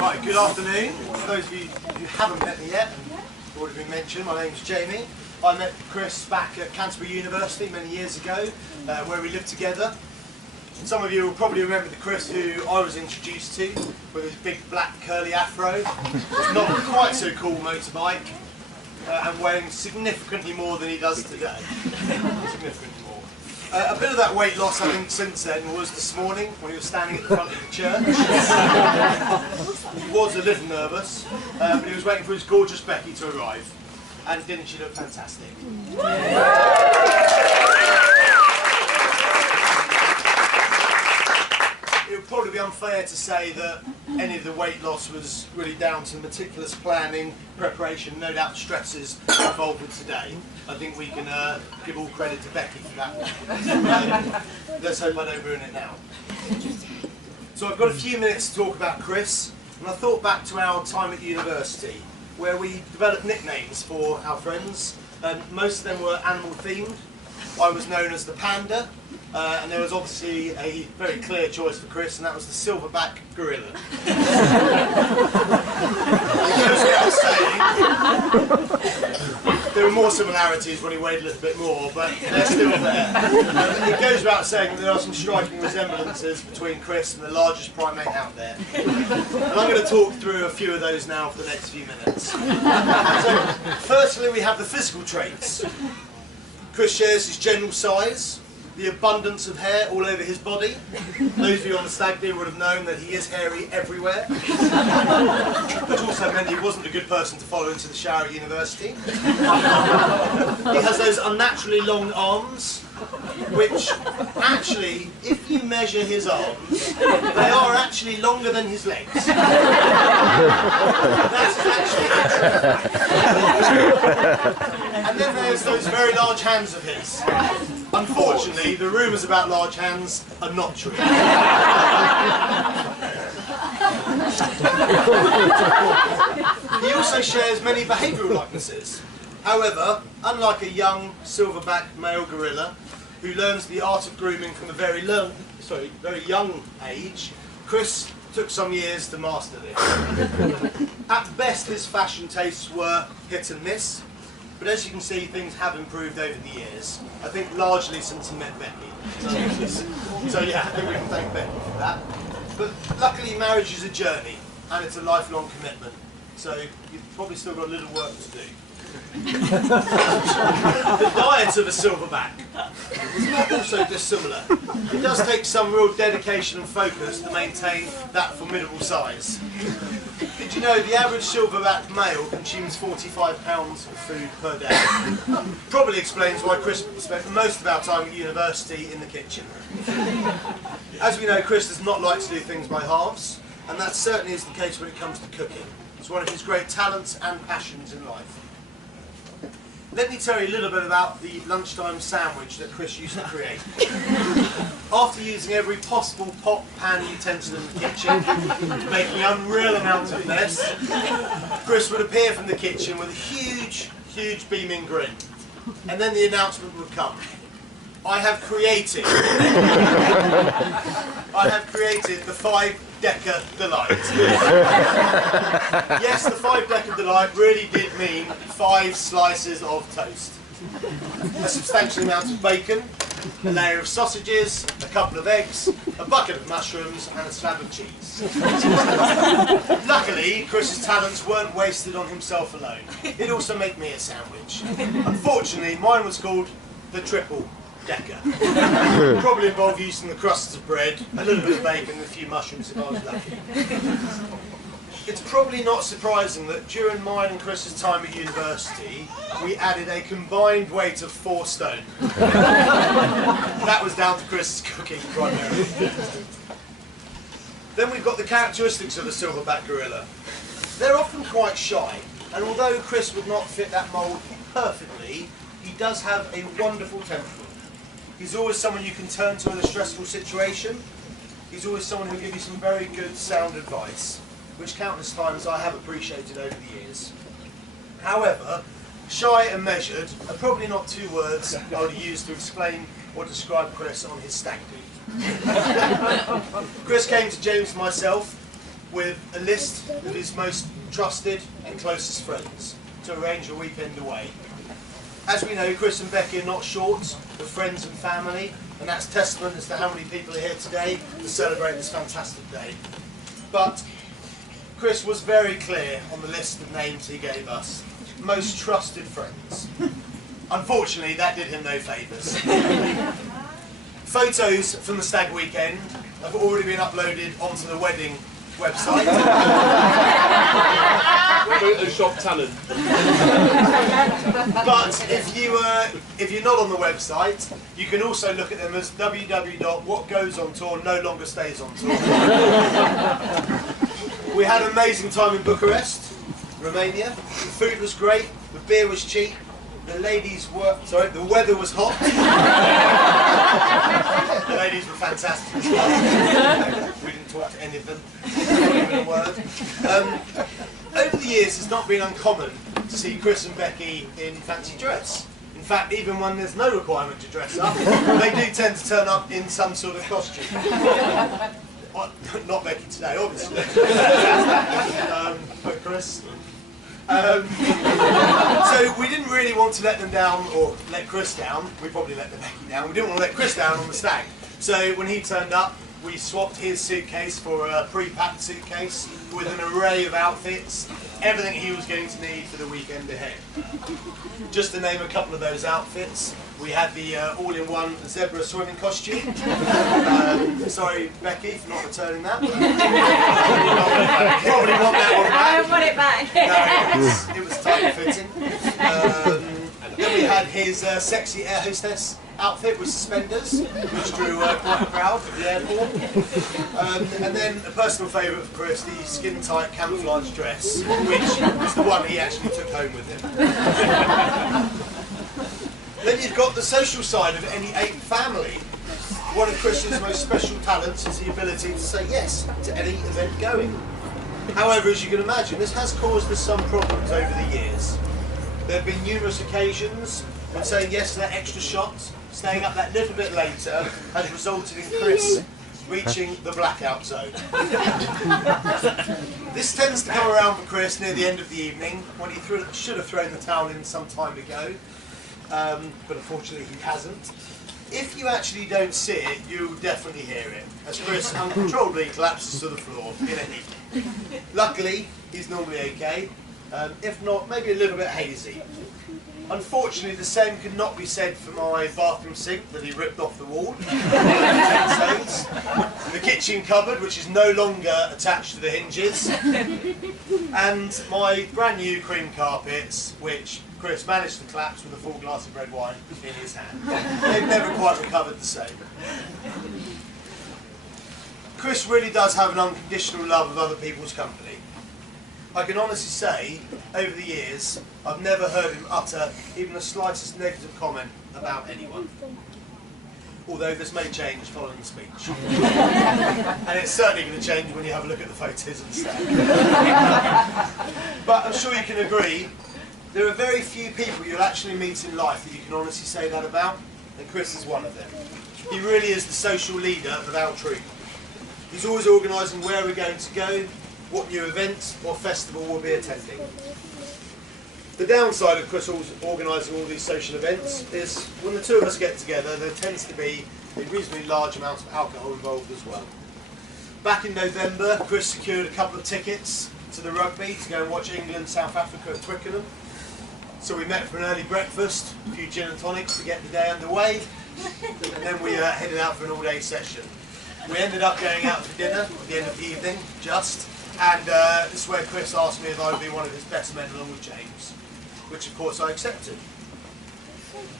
Right, good afternoon. For those of you who haven't met me yet, and already been mentioned, my name's Jamie. I met Chris back at Canterbury University many years ago, where we lived together. Some of you will probably remember the Chris who I was introduced to, with his big black curly afro, not quite so cool motorbike, and weighing significantly more than he does today. Significantly more. A bit of that weight loss, I think, since then was this morning when he was standing at the front of the church. He was a little nervous, but he was waiting for his gorgeous Becky to arrive. And didn't she look fantastic? It would probably be unfair to say that any of the weight loss was really down to meticulous planning, preparation, no doubt stresses involved with today. I think we can give all credit to Becky for that one. Let's hope I don't ruin it now. So I've got a few minutes to talk about Chris, and I thought back to our time at university, where we developed nicknames for our friends, and most of them were animal themed. I was known as the Panda, and there was obviously a very clear choice for Chris, and that was the Silverback Gorilla. There were more similarities when he weighed a little bit more, but they're still there. It goes without saying that there are some striking resemblances between Chris and the largest primate out there. And I'm going to talk through a few of those now for the next few minutes. So, firstly, we have the physical traits. Chris shares his general size, the abundance of hair all over his body. Those of you on the stag do would have known that he is hairy everywhere. Which also meant he wasn't a good person to follow into the shower at university. He has those unnaturally long arms, which actually, if you measure his arms, they are actually longer than his legs. That is actually true. And then there's those very large hands of his. Unfortunately, the rumours about large hands are not true. He also shares many behavioural likenesses. However, unlike a young silverback male gorilla who learns the art of grooming from a very young age, Chris took some years to master this. At best, his fashion tastes were hit and miss. But as you can see, things have improved over the years. I think largely since he met Becky. So yeah, I think we can thank Becky for that. But luckily, marriage is a journey, and it's a lifelong commitment. So you've probably still got a little work to do. The diet of a silverback is not also dissimilar. It does take some real dedication and focus to maintain that formidable size. Did you know the average silverback male consumes 45 pounds of food per day? Probably explains why Chris spent most of our time at university in the kitchen. As we know, Chris does not like to do things by halves, and that certainly is the case when it comes to cooking. It's one of his great talents and passions in life. Let me tell you a little bit about the lunchtime sandwich that Chris used to create. After using every possible pot, pan, utensil in the kitchen, making unreal amounts of mess, Chris would appear from the kitchen with a huge, huge beaming grin. And then the announcement would come. I have created the 5-Decker Delight. Yes, the 5-Decker Delight really did mean 5 slices of toast. A substantial amount of bacon, a layer of sausages, a couple of eggs, a bucket of mushrooms and a slab of cheese. Luckily, Chris's talents weren't wasted on himself alone. He'd also make me a sandwich. Unfortunately, mine was called the Triple Decker. Probably involved using the crusts of bread, a little bit of bacon and a few mushrooms if I was lucky. It's probably not surprising that during mine and Chris's time at university, we added a combined weight of 4 stone. That was down to Chris's cooking primarily. Then we've got the characteristics of the silverback gorilla. They're often quite shy, and although Chris would not fit that mould perfectly, he does have a wonderful temperament. He's always someone you can turn to in a stressful situation. He's always someone who'll give you some very good sound advice, which countless times I have appreciated over the years. However, shy and measured are probably not 2 words I would use to explain or describe Chris on his stag do. Chris came to James and myself with a list of his most trusted and closest friends to arrange a weekend away. As we know, Chris and Becky are not short of friends and family, and that's testament as to how many people are here today to celebrate this fantastic day. But Chris was very clear on the list of names he gave us. Most trusted friends. Unfortunately, that did him no favours. Photos from the stag weekend have already been uploaded onto the wedding website. Photoshop talent. But if you're not on the website, you can also look at them as www.whatgoesontour no longer stays on tour. We had an amazing time in Bucharest, Romania. The food was great, the beer was cheap, the weather was hot. The ladies were fantastic as well. We didn't talk to any of them, not even a word. Over the years, it's not been uncommon to see Chris and Becky in fancy dress. In fact, even when there's no requirement to dress up, they do tend to turn up in some sort of costume. Well, not Becky today, obviously. But Chris. So we didn't really want to let them down, or let Chris down. We probably let Becky down. We didn't want to let Chris down on the stag. So when he turned up, we swapped his suitcase for a pre-packed suitcase with an array of outfits, everything he was going to need for the weekend ahead. Just to name a couple of those outfits, we had the all-in-one zebra swimming costume. Sorry, Becky, for not returning that. Probably want that one back. I don't want it back. No, it was tight fitting. Then we had his sexy air hostess outfit with suspenders, which drew quite a crowd at the airport. And then a personal favourite for Chris, the skin-tight camouflage dress, which was the one he actually took home with him. Then you've got the social side of any ape family. One of Chris's most special talents is the ability to say yes to any event going. However, as you can imagine, this has caused us some problems over the years. There have been numerous occasions when saying yes to that extra shot, staying up that little bit later, has resulted in Chris reaching the blackout zone. This tends to come around for Chris near the end of the evening, when he should have thrown the towel in some time ago, but unfortunately he hasn't. If you actually don't see it, you'll definitely hear it, as Chris uncontrollably collapses to the floor in a heap. Luckily, he's normally okay, if not, maybe a little bit hazy. Unfortunately, the same could not be said for my bathroom sink that he ripped off the wall, the kitchen cupboard, which is no longer attached to the hinges, and my brand new cream carpets, which Chris managed to collapse with a full glass of red wine in his hand. They've never quite recovered the same. Chris really does have an unconditional love of other people's company. I can honestly say, over the years, I've never heard him utter even the slightest negative comment about anyone. Although this may change following the speech. And it's certainly going to change when you have a look at the photos and stuff. But I'm sure you can agree, there are very few people you'll actually meet in life that you can honestly say that about, and Chris is one of them. He really is the social leader of our troop. He's always organising where we're going to go, what new event or festival we'll be attending. The downside of Chris organising all these social events is when the two of us get together, there tends to be a reasonably large amount of alcohol involved as well. Back in November, Chris secured a couple of tickets to the rugby to go and watch England-South Africa at Twickenham. So we met for an early breakfast, a few gin and tonics to get the day underway, and then we headed out for an all-day session. We ended up going out for dinner at the end of the evening, and this is where Chris asked me if I would be one of his best men along with James, which of course I accepted.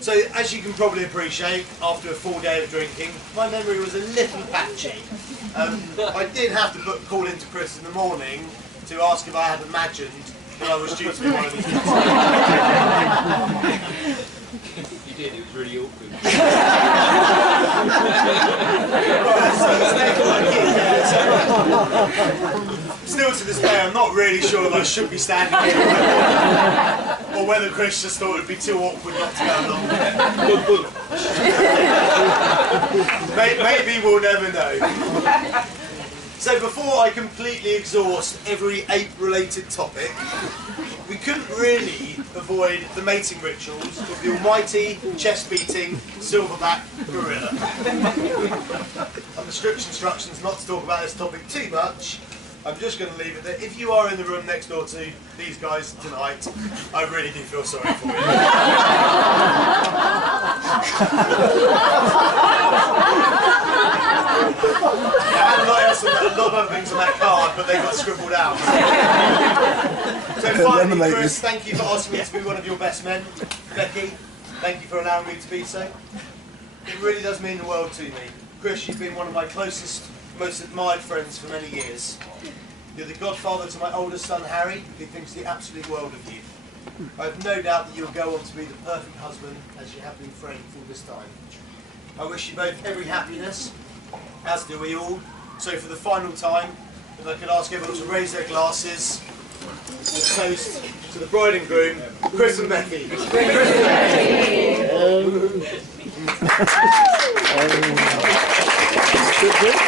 So as you can probably appreciate, after a full day of drinking, my memory was a little patchy. I did have to call into Chris in the morning to ask if I had imagined that I was due to be one of his best men. You did, it was really awkward. Still to this day, I'm not really sure if I should be standing here or whether Chris just thought it would be too awkward not to go along. Maybe we'll never know. So before I completely exhaust every ape-related topic, we couldn't really avoid the mating rituals of the almighty, chest-beating, silverback gorilla. Under strict instructions not to talk about this topic too much, I'm just going to leave it there. If you are in the room next door to these guys tonight, I really do feel sorry for you. I had a lot of other things on that card, but they got scribbled out. So finally, Chris, thank you for asking me to be one of your best men. Becky, thank you for allowing me to be so. It really does mean the world to me. Chris, you've been one of my closest, most admired friends for many years. You're the godfather to my oldest son, Harry, who thinks the absolute world of you. I have no doubt that you'll go on to be the perfect husband, as you have been framed all this time. I wish you both every happiness, as do we all. So for the final time, if I could ask everyone to raise their glasses and toast to the bride and groom, Chris and Becky. Chris and Becky.